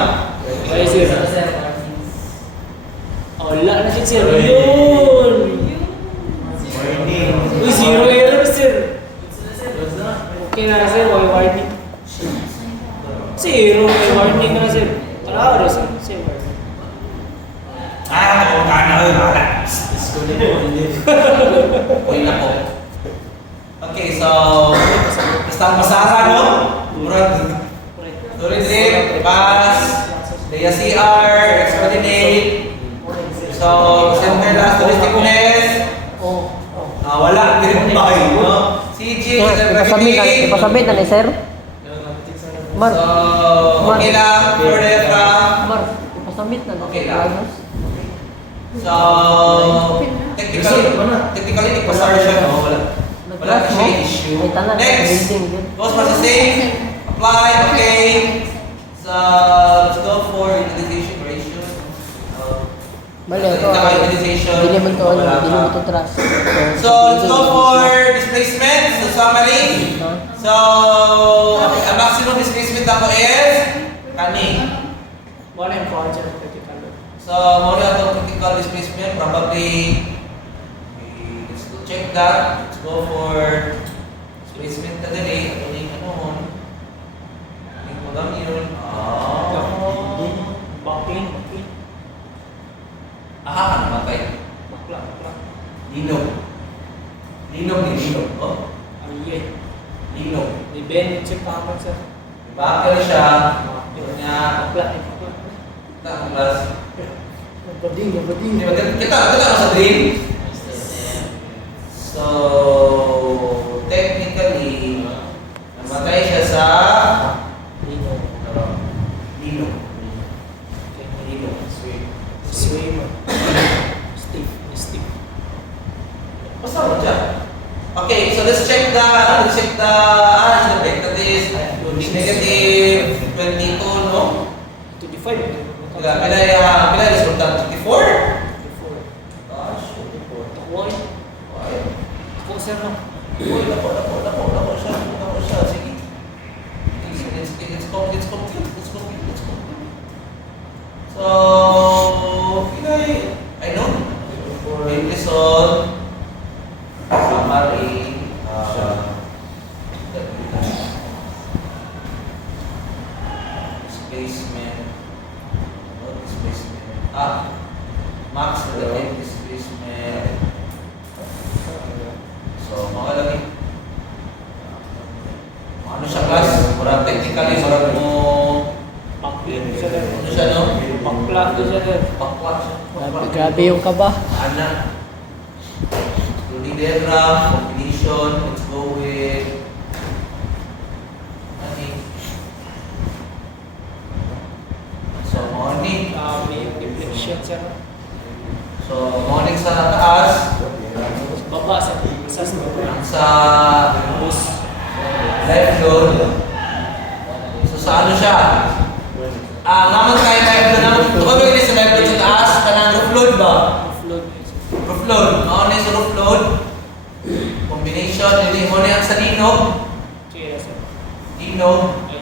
Okay sir. Wala na siya sir. Yun. Uy, zero error sir. Okay na sir. May warning. Zero. May warning na sir. Tara sir. Sir warning. Kung wala. Uy na po. Okay, so basta masara, no? Murad. Solid drip, pass, Daya CR, expedite. So, center last touristicness. Wala, grip ba kayo, no? CG, Ipasabit na ni sir. Mar. So, okay lang, for the from. Mar, ipasabit na. Okay lang. So, technically, nagpasar siya, no? Wala na siya issue. Ay, tanan. Next, Building yun. goes processing, apply, okay. So, let's go for utilization ratio. Bale, ito. Utilization. Dili mo to, Wala dili mo pa. to trust. So, let's go for displacement. So, summary. So, ang maximum displacement ako is kani. 1 and 4 dyan. Critical. So, muna itong critical displacement, probably, let's go check that. Let's go for displacement na din eh. Ano yung ano mo? Ano yung magam yun? Backing. Aha, namatay. Bakla. Linog. Linog. Oh, Ayun. linog. Ni Ben, check pa sir. Bakal siya. Yun nga. Bakla. Kita ang class. Nabading. Kita ako sa drill. So, technically, namatay siya sa Linog. linog. Okay. Linog. Swimmer. Stiff. Basta mo dyan. Okay, so let's check the effect. That is negative 22, no? 25. Pila resulta? 24? Before. Gosh, 24. Takuha eh. Why? Ako sir no. Uy, lako siya. Sige. Sige. So, I know. Episode summary. Displacement. No displacement. Max relative displacement. So, mga lagi. Ano siya class? Murag technically, murag mo. Pakla siya sir. Ano siya no? Pakla siya sir. Pakpak siya. Grabe yung kaba. Ana. Including diagram, combination, let's go with ano. So, morning. May deflection sir. So, morning sa taas. Baba sa isa Sa live load. So, sa ano siya? Naman tayo live load na. Tukabig din sa live load sa taas. Kanang roof load ba? float. Roof load. Ano sa roof load? Combination. Hindi mo na yan sa linog. Sige sir. Linog. Ay,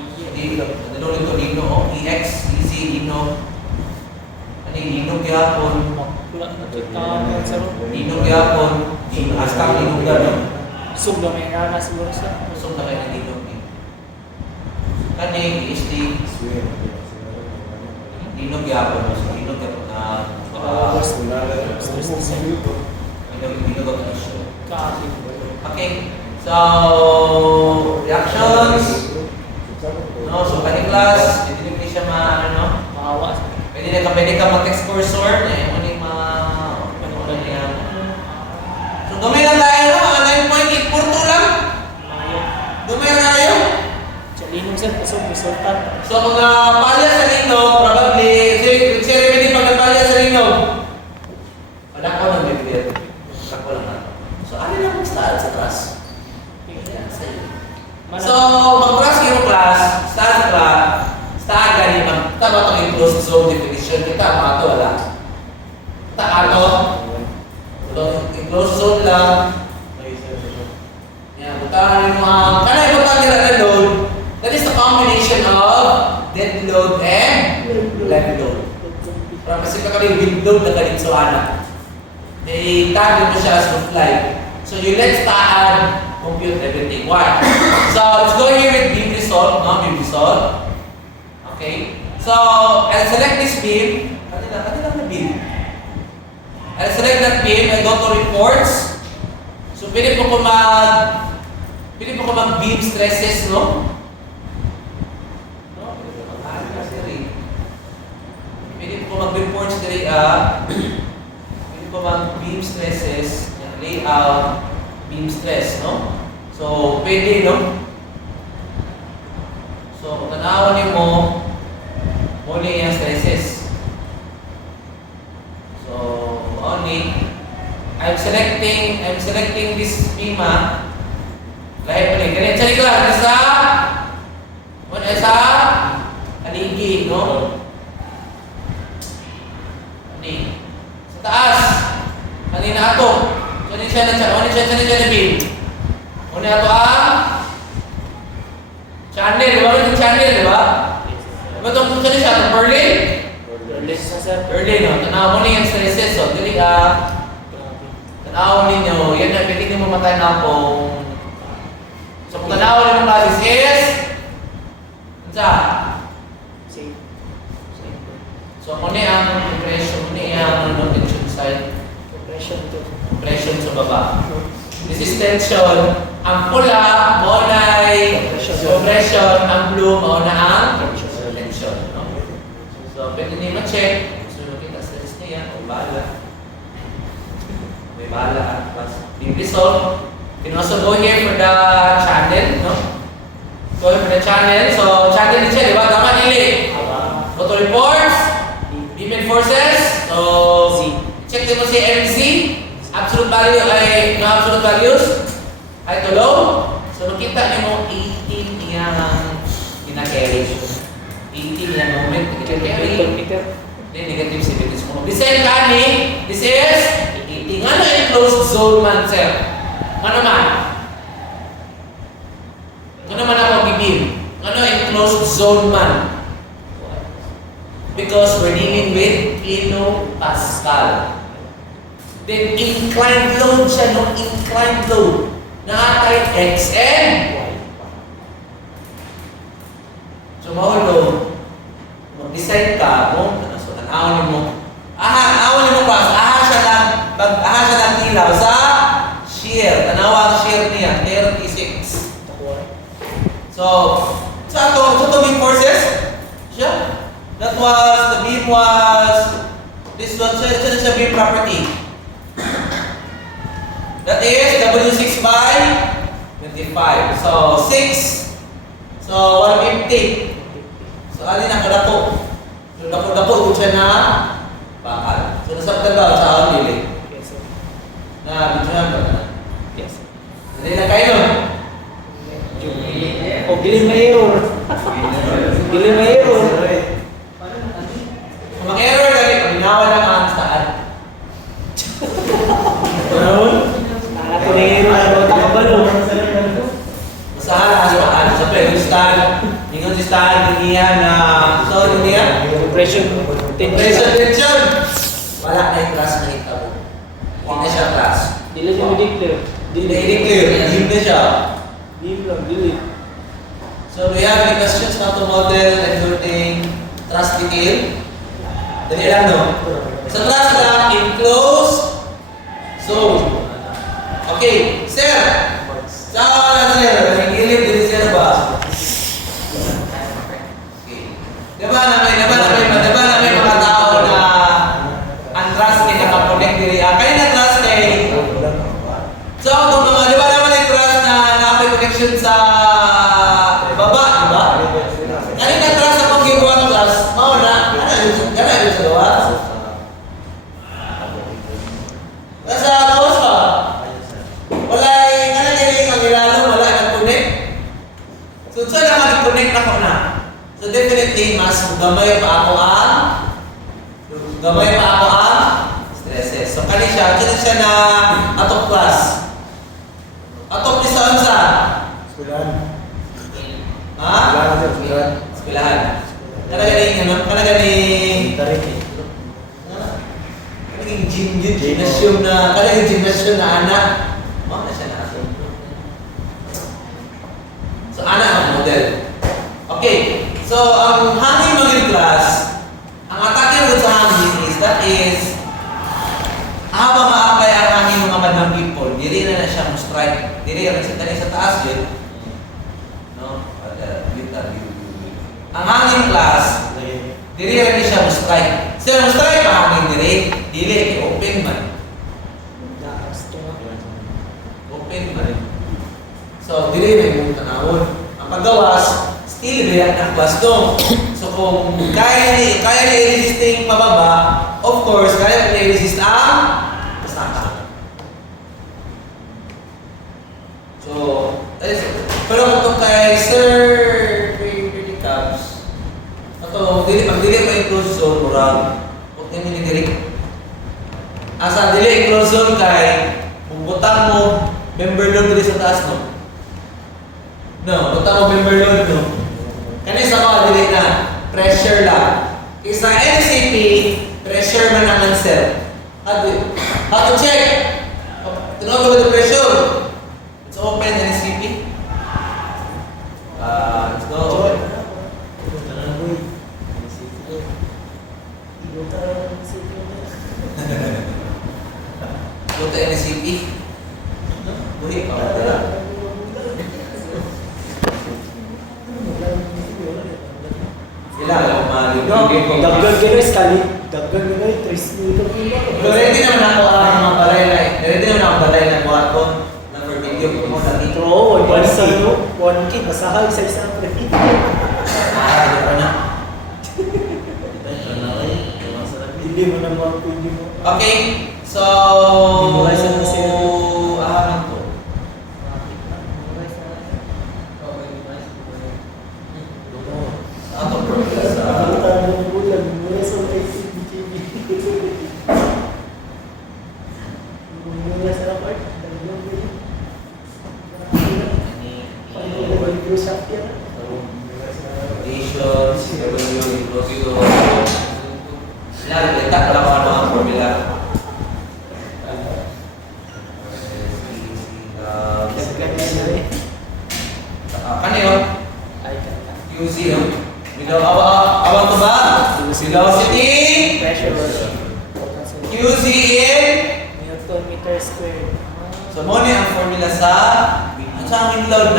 Nadalo nito linog. EX. Easy. Linog. Ano yung linog yapon? pakla na kita sir. Linog yapon. Astang linog na no? Sub na may nana siguro sir. Gusto na kayo ng linog eh. Kaning ESD. Linog yapon. Linog yapon na Stress na sir. linog ako na siya. Kaati. Okay. So, reactions. No, so kani class, hindi siya ano, Maawa sir. pwede ka mag-text cursor, ano yung mga ano niya. So, gamay lang tayo, no? 9.842 lang. Maayo. Gamay lang tayo. Chalinong sir. Pasok. Resultan. So, kung napalya sa linog, probably, si Remedy pag napalya sa linog, wala ko nang bibigyan. Wala ko lang na. So, ano lang mag-start sa class? So, mag-class yung class, start gani magtama itong enclosed zone definition. Kita, mga ito, wala. Kita, ato. Itong enclosed zone lang. Yan, butahan mo ang, kanay butahan nila na load. That is the combination of dead load and live load. Para specifically, wind load na ganit so anak. Tag mo siya as roof light. So, you let's add compute everything. Why? So, let's go here with beam result. No, beam result. Okay. So, I'll select this beam. Kanila na beam. I'll select that beam and go to reports. So, pwede po ko mag beam stresses, no? Pwede po mag-reports diri pwede po mag-beam stresses, layout, beam stress, no? So, pwede, no? So, kung tanawan niyo mo yung stresses. So, only, I'm selecting this beam, lahit pa rin. Ganyan, tsari ko lang, isa, aligi, no? Ani. Sa taas, kanina ato. Ano siya na beam? Ano ato channel, di ba? Ito channel, di ba? Diba itong kung siya itong Berlin? Less na sir. Berlin, no? Tanaw mo na yung stresses, so, dili tanaw ninyo, yan na, pwede nyo mamatay na kung so, kung tanaw ninyo mga this is Safe. so, muna ang compression, muna ang tension side, Compression to. compression sa baba. This is tension. Ang pula, maunay compression. Ang blue, mauna ang tension. No? So, pwede niyo ma-check. So, kita stress niya. O, bahala. May bahala. Beam result. You can also go here for the channel. No? Go for the channel. So, channel din siya, di ba? Tama nili. Go to reports. Beam and forces. So, check din mo si MC. Absolute value ay no absolute values ay to low. So makita niyo mo 18 iyang kina-carry. 18 iyang moment kina-carry. Then negative 70 mo. This is kani, this is 18. Ano yung closed zone man sir? Ano man? Ano man ako gibim? Ano yung closed zone man? because we're dealing with kilopascal. Then inclined load siya, no? Inclined load. Nakatay X and Y. So, mahulog. Mag-decide ka kung so, tanawin mo. Awalin mo pas. Aha siya ng tilaw sa shear. Tanawa ang shear niya, 36. So ito beam forces. Siya. The beam was, this was the beam property. That is W6 by 25. So 6. So 150. So alin ang kadako? So dako siya na bakal. So nasabtan ba sa akong lili? Yes, sir. Na bidyohan ba na? Yes, sir. Hindi na kayo. O, giling may error. Giling may error. Kung mag-error kami, paginawa lang ang saan. Ganun? Para ko na error na ito kabalo. Masahan ang saan. Sa pwede Ingon si Stan, dinihan na, so dinihan? Compression. Tension. Wala na yung class na ito. Hindi na siya class. Dili niyo i-declare. Hindi clear. Hindi na siya. Dili lang, dili. So do you have any questions how to model and building truss detail? Dali lang no? Sa truss lang, enclosed zone. Okay, sir. Saan na sir? Nagigilip din sir ba? Okay. Diba na may mga tao na ang truss kay nakakonect diri. Kaya na truss kay so, kung mga, di ba naman yung truss na na-apply connection sa baba, di ba? Kaya na truss sa pag-gibuan truss, mauna, gana yun sa gawa. Nasa gawas pa. Wala yung, gana nila ang ilalo, wala nag-connect. So, saan na mag-connect ako na? So, definitely, mas gamay pa ako ang stresses. So, kani siya na atop class. Atop ni saan sa? Eskwelahan. Ha? Eskwelahan. Kanaganing gymnasium na anak. Mga na siya na ato. So, anak ang model. Okay. So, ang hangin maging class, ang atake mo sa hangin is, habang ma-apply ang hangin mga madlang people, diri na siya mo-strike. Diri na siya tani sa taas yun. No? Ang hangin class, diri na siya mo-strike. Siya mo-strike pa hangin diri, dili, open man. Open man. So, diri may mong tanawon. Ang paggawas, still diri ang class do. So, kung kaya ni i-resisting pababa, of course, kaya ni i-resist ang saka. So, pero kung kay Sir Pretty Cubs, pag dili pa yung close zone, murag, huwag nyo dili. Asa dili yung close zone kay, kung butang mo, member load dili sa taas, no? No, butang mo member load, no? Kanisa ko, dili na, pressure lang. Isa NCP, pressure man naman cell. How to check? Tinawag ko the pressure. It's open NCP. Let's go. Go to NCP. Buhi pa ba? Ilang ako maligigil ko. Dagdag gano'y skali. Dagdag gano'y 3 meter. Pero ready naman ako ang mga balay na ready naman ako balay na buhat ko na for video ko mo sa dito. Oo, 1K. Masahay sa isang pre. Di pa na. Hindi mo na mga pwede mo. Okay. So, Memorize na sila. ano to? Ato progress sa conditions, evaluation, velocity, Pressure. QC in. Newton meter squared. So, mo ni ang formula sa ang sa wind load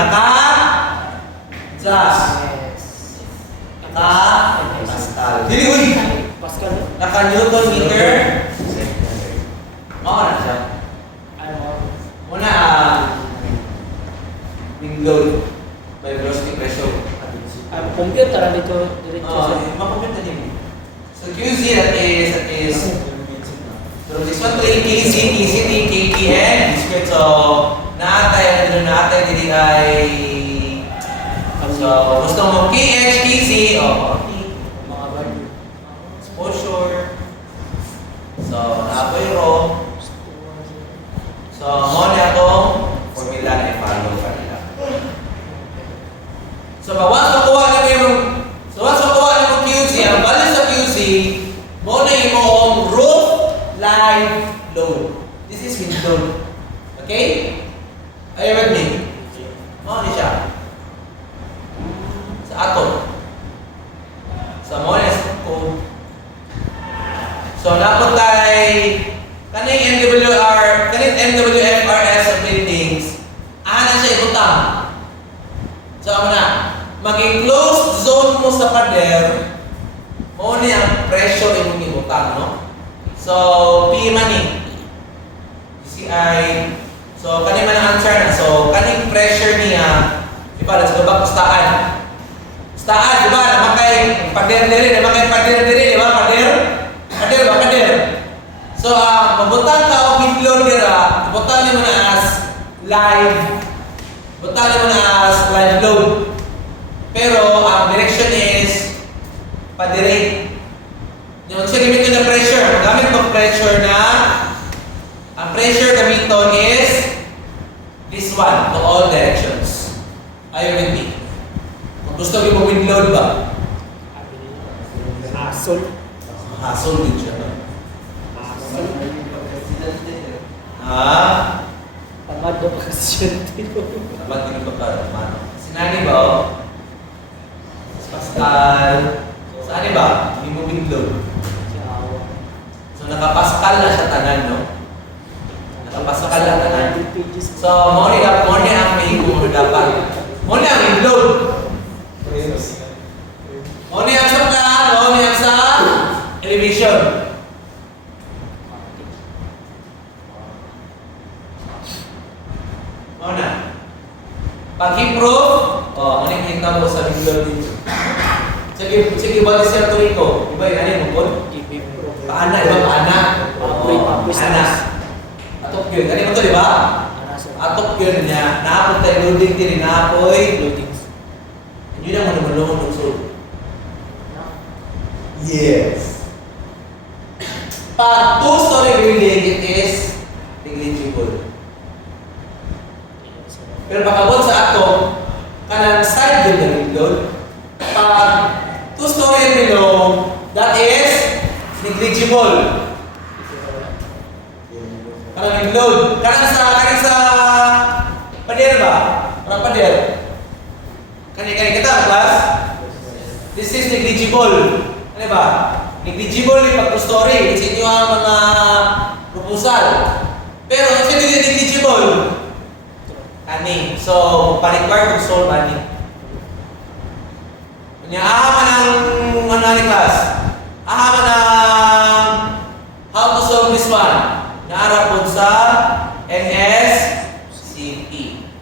just Yes. Pascal. Dili uy. Pascal. Naka Newton meter. Mao na siya. Ano? Muna wind load by velocity pressure. Ang computer na dito diretso sa. Makomment na din. So QC that is so this one to KC, KCT, KPN, squared. So naatay dili ay so gusto mo KH, KC, Mga value. exposure. So naapoy ro. So mo na itong formula na i-follow kanila. So once makuha niyo yung QC, ang value sa QC, mo na yung roof live load. This is wind load. Okay? Are you with me? Mo ni siya. Sa ato. Sa mo na ko. So naputay kaning MWFRS of buildings, ana siya ibutang. So ano na, maging closed zone mo sa pader, mo ni ang pressure imong ibutang, no? So P man ni. CI. So kani man ang answer na. So kaning pressure niya, di ba, let's go back to staan. Staan, di ba, namakay pader diri, di ba, pader. So, mabutang ka o midload dira, butang mo na as live. Butang mo na as live load. Pero, ang direction is pa-direct. Yung siya gamitin na pressure. Gamit mo pressure na ang pressure gamiton is this one to all directions. Ayaw with me. Kung gusto mo wind load ba? Asol. Hassle din siya. Tamad daw kasi Dapat hindi pa mano. Si Nani ba, oh? Si Pascal. Sa ani ba? Hindi mo biglo. So, naka-Pascal na siya tanan, no? Naka-Pascal na tanan. So, mo ni ang may kung dapat. Mo ni ang biglo. Mo ni ang sa plan, mo ni ang sa elevation. Mo na. Pag-improve, ano yung kita mo sa biglo dito? Sige ba siya ito rito? Iba yung ano yung mukod? Paana, iba paana? Paana. Atok yun. Ano yung ito, di ba? Atok yun niya. Naapot tayo loading din. Naapoy. Yun ang manumulungan ng soul. Yes. Pag two-story building, it is negligible. Pero pakabot sa ato, kanang side yun na load. Pag two-story and below, that is negligible. Kanang load. Kanang sa pader ba? Kanang pader. Kani kita, class? This is negligible. Ano ba? Negligible yung pag two-story. It's inyo ang mga proposal. Pero it's hindi negligible. Kani. So, pa-require to solve ani. Ahaman ang ni class. Ahaman ang how to solve this one. Naara po sa NSCP.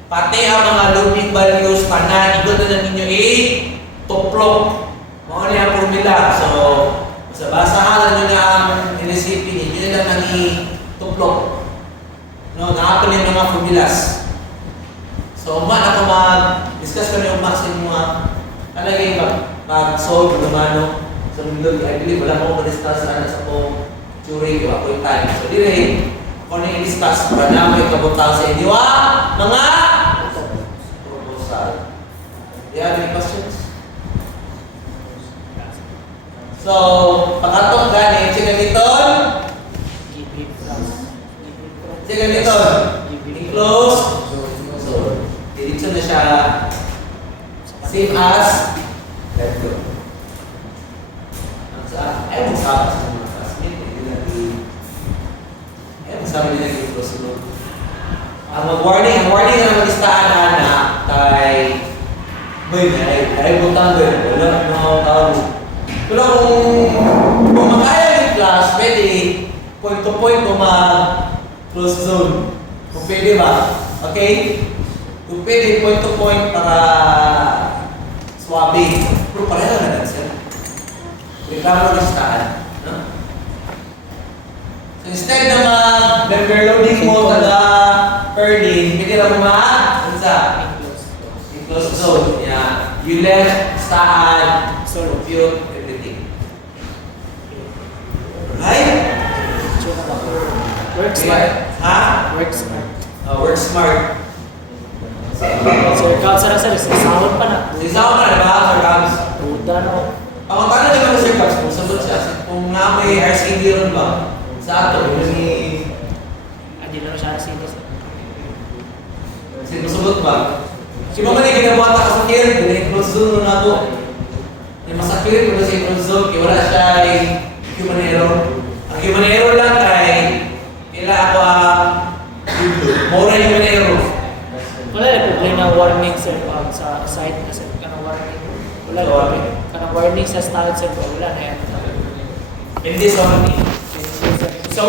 Pati ang mga looping values tanan, igot na ninyo tuplok. Mga niya ang formula. So, basa-basahan na nyo na ang NSCP. Yun na lang nang tuplok. No, nakapin yung mga formulas. So, ako mag-discuss kami yung max yung mga talagang mag-solve lumano. So, I believe wala akong ma-discuss sa akong theory o ako yung time. So, di rin, ako na i-discuss para na may kabutang sa inyo mga proposal. Do you have any questions? So, pagkatong gani, sigamiton, close. So, diretso na siya. Same as left go. Ay, sabi sa mga classmate, hindi lagi, ayun, sabi nila yung prosunod. Ang mag-warning na mag-istahan na kay boy, ay butang boy, wala mga tao. Pero kung makaya yung class, pwede point to point kung mag-close zone. Kung pwede ba? Okay? Kung pwede point to point para swabe. Pero pareho na lang siya. Reklamo na istahan. No? So instead na mag-member loading mo kada earning, pwede lang mo close zone. Yeah. You left, istahan, compute, everything. Right? Work smart. Ha? Work smart. Work smart. Sir, count sa sir, sasahod pa na. Isama na, diba? Sir Cubs. Tuda na ako. Ang tanong naman ng Sir Cubs, kung sagot siya, kung nga may RCD ron ba? Sa ato, yun ni... Hindi na siya nasito. Sino sagot ba? Sino man yung ginawa ka sa kir, ganyan close zone na ito. Yung masakit kung sa close zone, kaya wala siya ay human error. Ang human error lang ay kailangan ako mura yung human error. Wala na problema ng warning sir sa site kasi kanang warning. Wala na warning. Kanang warning sa style sir wala na yan. In this one,